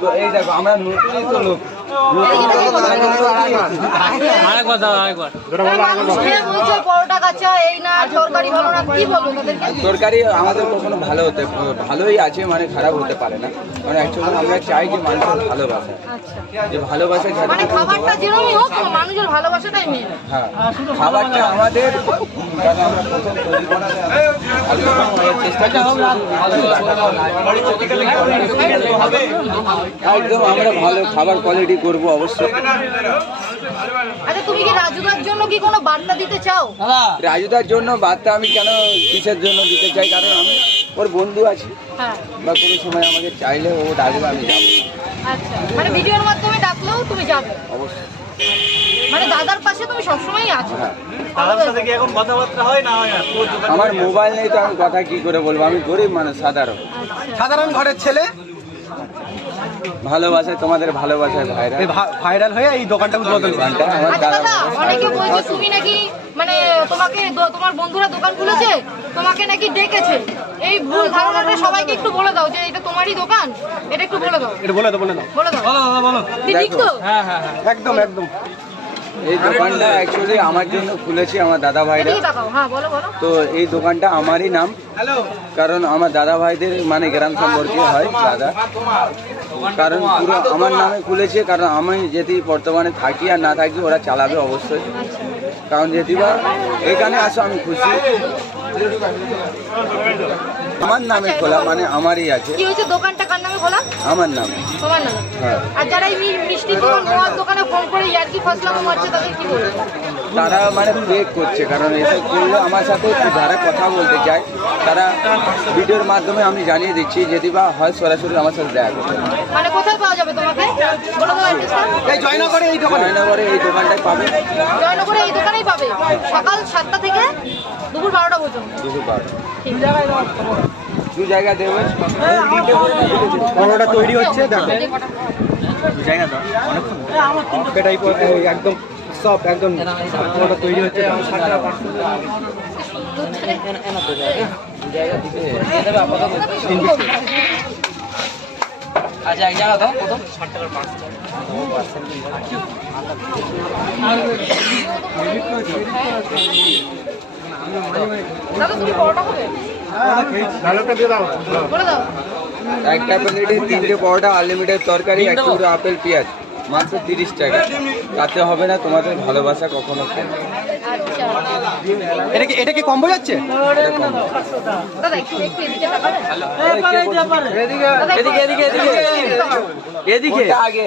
তো এই দেখো আমরা নতুনই তো লোক তরকারি আমাদের কখনো ভালোই আছে, মানে খারাপ হতে পারে না। মানে অ্যাকচুয়ালি আমরা চাই যে মানুষের ভালোবাসা, যে ভালোবাসা মানে খাবারটা যেরকমই হোক মানুষের ভালোবাসাটাই মেন। হ্যাঁ, খাবারটা আমাদের আমরা প্রথম তৈরি করার চেষ্টা করছি একদম আমরা ভালো খাবার কোয়ালিটি করবো অবশ্যই। আচ্ছা, তুমি কি রাজুদার জন্য কি কোনো বার্তা দিতে চাও? রাজুদার জন্য বার্তা আমি কেন কিসের জন্য দিতে চাই, কারণ আমি ওর বন্ধু আছি, বা কোনো সময় আমাকে চাইলে ও ডাকবে আমি যাবো। আচ্ছা, মানে ভিডিওর মাধ্যমে ডাকলেও তুমি যাবে? অবশ্যই। মানে দাদার পাশে তুমি সবসময়ই আছো? দাদার সাথে কি এখন কথাবার্তা হয় না হয় না? আমার মোবাইল নেই তো আমি কথা কি করে বলবো, আমি গরিব মানুষ, সাধারণ ঘরের ছেলে, ভালোবাসে তোমাদের ভালোবাসার ভাইরা ভাইরাল হয়ে এই দোকানটা উদ্বোধন করে। আমার আচ্ছা দাদা, অনেকে বলছে তুমি নাকি মানে তোমাকে তোমার বন্ধুরা দোকান খুলেছে, তোমাকে নাকি ডেকেছে। এই ভুল ধারণাটা সবাইকে একটু বলে দাও যে এটা তোমারই দোকান, এটা একটু বলে দাও। এটা বলে দাও বলে দাও। ঠিক তো? হ্যাঁ, একদম। এই দোকানটা অ্যাকচুয়ালি আমার জন্য খুলেছি আমার দাদা ভাইরা। হ্যাঁ, বলো। তো এই দোকানটা আমারই নাম, কারণ আমার দাদা ভাইদের মানে গ্রাম সম্পর্কে হয় দাদা, কারণ পুরো আমার নামে খুলেছে, কারণ আমি যদি বর্তমানে থাকি আর না থাকি ওরা চালাবে অবশ্যই, কারণ যদি বা এখানে আসো আমি খুশি। আমার নামে খোলা, মানে আমারই আছে। কি হয়েছে, দোকানটা কার নামে খোলা? আমার নামে। তোমার নামে? হ্যাঁ। আর যারা এই মিষ্টি দোকান মোয়ার দোকানে ফোন করে ইয়ার্কি ফাসলামো মারছে তাদের কি বলবো? তারা মানে ব্রেক করছে, কারণ এসব করলে আমার সাথে যারা কথা বলতে চায় তারা ভিডিওর মাধ্যমে আমি জানিয়ে দিচ্ছি, যদি বা হয় সরাসরি আমার সাথে দেখা করতে। মানে কোথায় পাওয়া যাবে তোমাকে? বলে দাও অ্যাড্রেসটা। এই জয়নগরে এই দোকানটায় পাবে। জয়নগরে এই দোকানেই পাবে, সকাল 7টা থেকে দুপুর 12টা পর্যন্ত। দুপুর 12টা। দু জায়গা দেবে, পরোটা তৈরি হচ্ছে, দেখো দু জায়গা দাও এটাই একদম সব একদম পরোটা তৈরি হচ্ছে। আচ্ছা, এক জায়গা দাও প্রথম দাদা তুমি পরোটা খাবে? বলে দাও। একটা প্লেটে 3টে পরোটা, আনলিমিটেড তরকারি, 1 টুকরো আপেল, পেঁয়াজ, মাত্র 30 টাকা। তাতে হবে না তোমাদের ভালোবাসা কখনো কম। আচ্ছা এটা কি কম্বো যাচ্ছে? দাদা একটু এদিকে তাকাবেন? এদিকে আগে